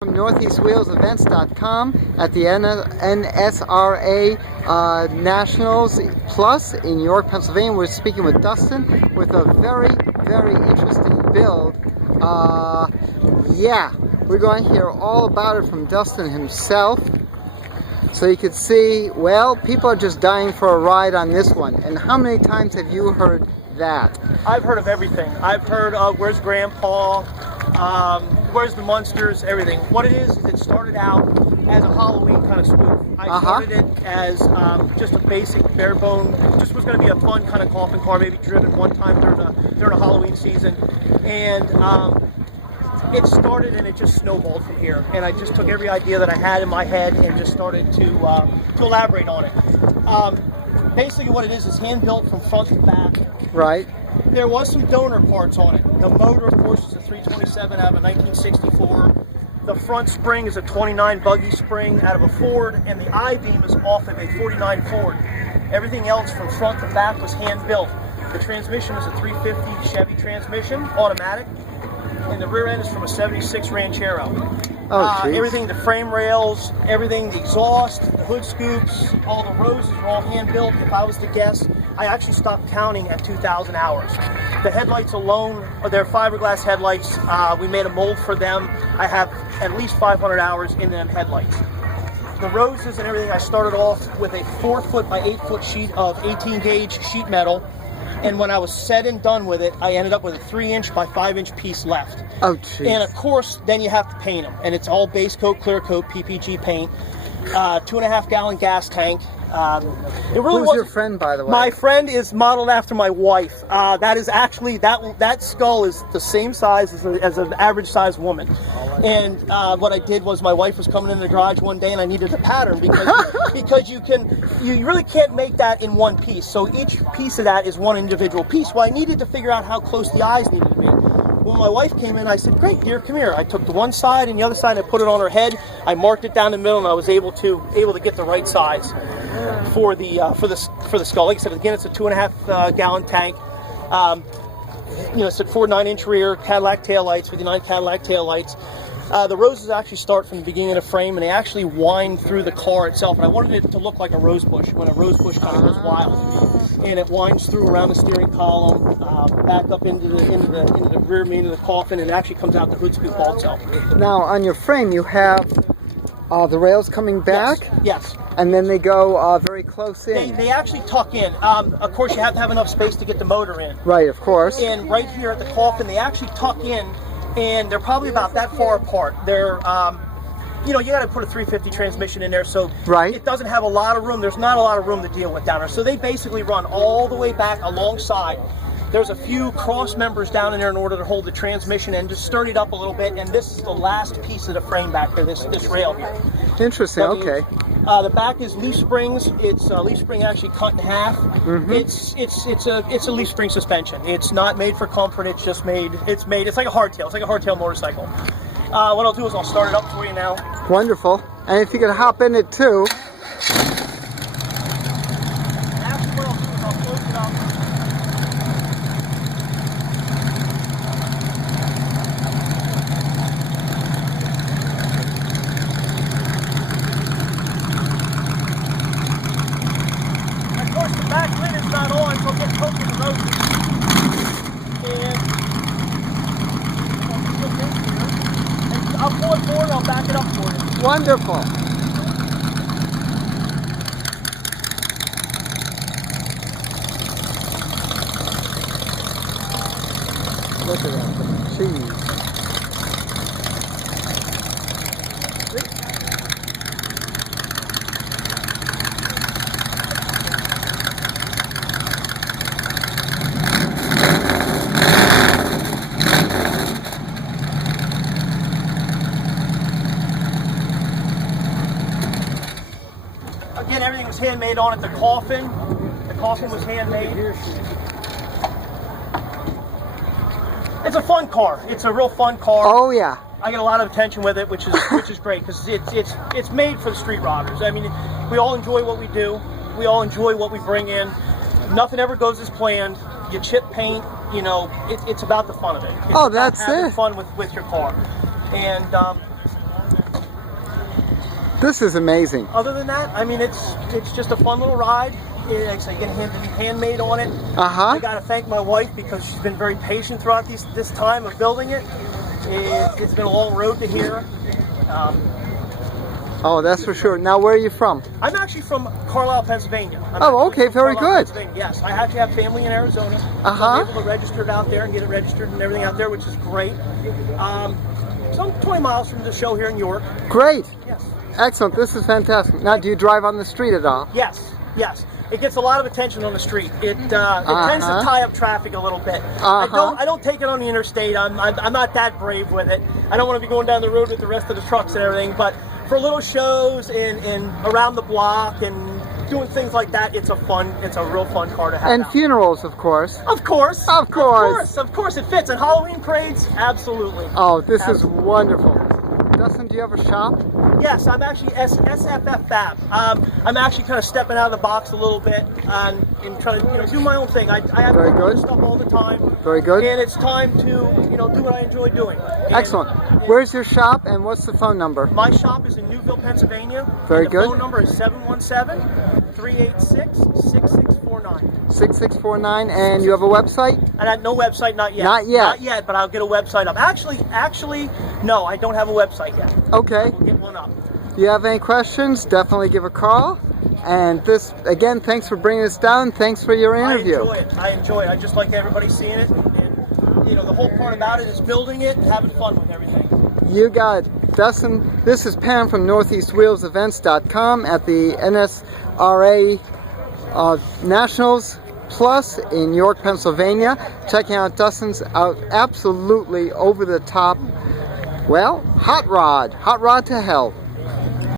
From NortheastWheelsEvents.com at the NSRA Nationals Plus in York, Pennsylvania. We're speaking with Dustin with a very, very interesting build. Yeah, we're going to hear all about it from Dustin himself. So you can see, well, people are just dying for a ride on this one. And how many times have you heard that? I've heard of everything. I've heard of where's Grandpa, where's the Munsters, everything. What it is it started out as a Halloween kind of spoof. I started it as just a basic bare bone, just was going to be a fun kind of coffin car, maybe driven one time during a Halloween season. And it started and it just snowballed from here. And I just took every idea that I had in my head and just started to elaborate on it. Basically what it is hand built from front to back. Right. There was some donor parts on it. The motor, of course, is a 327 out of a 1964. The front spring is a 29 buggy spring out of a Ford, and the I-beam is off of a 49 Ford. Everything else from front to back was hand built. The transmission is a 350 Chevy transmission, automatic, and the rear end is from a 76 Ranchero. Everything, the frame rails, everything, the exhaust, the hood scoops, all the roses are all hand built. If I was to guess, I actually stopped counting at 2,000 hours. The headlights alone, they're fiberglass headlights. We made a mold for them. I have at least 500 hours in them headlights. The roses and everything, I started off with a 4-foot by 8-foot sheet of 18 gauge sheet metal. And when I was said and done with it, I ended up with a 3-inch by 5-inch piece left. Oh, jeez. And of course, then you have to paint them. And it's all base coat, clear coat, PPG paint. 2.5 gallon gas tank. It really Who's your friend, by the way? My friend is modeled after my wife. That is actually, that skull is the same size as an average sized woman. And what I did was my wife was coming in the garage one day and I needed a pattern because you really can't make that in one piece. So each piece of that is one individual piece. Well, I needed to figure out how close the eyes needed to be. When my wife came in, I said, great, here, come here. I took the one side and the other side and I put it on her head. I marked it down the middle and I was able to get the right size for the skull. Like I said, again, it's a 2.5 gallon tank. It's a 4 9-inch rear, Cadillac taillights, 59 Cadillac taillights. The roses actually start from the beginning of the frame and they actually wind through the car itself. And I wanted it to look like a rose bush when a rose bush kind of goes wild. And it winds through around the steering column, back up into the rear main of the coffin, and it actually comes out the hood scoop also. Now, on your frame, you have the rails coming back? Yes. And then they go very close in. They actually tuck in. Of course, you have to have enough space to get the motor in. Right, of course. And right here at the coffin, they actually tuck in, and they're probably about that far apart. They're, you got to put a 350 transmission in there, so it doesn't have a lot of room. There's not a lot of room to deal with down there. So they basically run all the way back alongside. There's a few cross members down in there in order to hold the transmission and just sturdy it up a little bit. And this is the last piece of the frame back there, this rail here. Interesting, okay. The back is leaf springs. It's leaf spring actually cut in half. It's a leaf spring suspension. It's not made for comfort. It's just made. It's like a hardtail. It's like a hardtail motorcycle. What I'll do is I'll start it up for you now. Wonderful. And if you could hop in it too. After what I'll do is I'll close it up. Of course, the back lid is not on, so I'll get poked in the roses. And I'll pull it forward and I'll back it up for you. Wonderful. Look at that. Jeez. Again, everything was handmade on it. The coffin was handmade. It's a fun car. It's a real fun car. Oh yeah. I get a lot of attention with it, which is great because it's made for the street rodders. I mean, we all enjoy what we do. We all enjoy what we bring in. Nothing ever goes as planned. You chip paint, you know, it's about the fun of it. It's that's having it. fun with your car. And This is amazing. Other than that, I mean, it's just a fun little ride. Like I say, you get handmade on it. I got to thank my wife because she's been very patient throughout this time of building it. It's been a long road to here. Oh, that's for sure. Now, where are you from? I'm actually from Carlisle, Pennsylvania. Okay, very good. Yes, I actually have family in Arizona. So I'm able to register it out there and get it registered and everything out there, which is great. So I'm 20 miles from the show here in York. Great. Yes. Excellent. This is fantastic. Now, do you drive on the street at all? Yes. Yes. It gets a lot of attention on the street. It tends to tie up traffic a little bit. I don't take it on the interstate. I'm not that brave with it. I don't want to be going down the road with the rest of the trucks and everything. But for little shows and around the block and doing things like that, it's a real fun car to have. And funerals, of course. Of course. Of course. Of course it fits. And Halloween parades, absolutely. Oh, this is wonderful. Dustin, do you have a shop? Yes, I'm actually SFF Fab. I'm actually kind of stepping out of the box a little bit and trying to do my own thing. I have to do stuff all the time. Very good. And it's time to do what I enjoy doing. Excellent. Where's your shop and what's the phone number? My shop is in Newville, Pennsylvania. Very good. The phone number is 717-386-6649. 6649, and you have a website? And I have no website, not yet. Not yet. Not yet, but I'll get a website up. Actually, no, I don't have a website yet. Okay. We'll get one up. If you have any questions, definitely give a call. And this, again, thanks for bringing us down. Thanks for your interview. I enjoy it. I just like everybody seeing it. And the whole part about it is building it and having fun with everything. You got it. Dustin, this is Pam from NortheastWheelsEvents.com at the NSRA Nationals Plus in York, Pennsylvania. Checking out Dustin's absolutely over the top, well, hot rod to hell.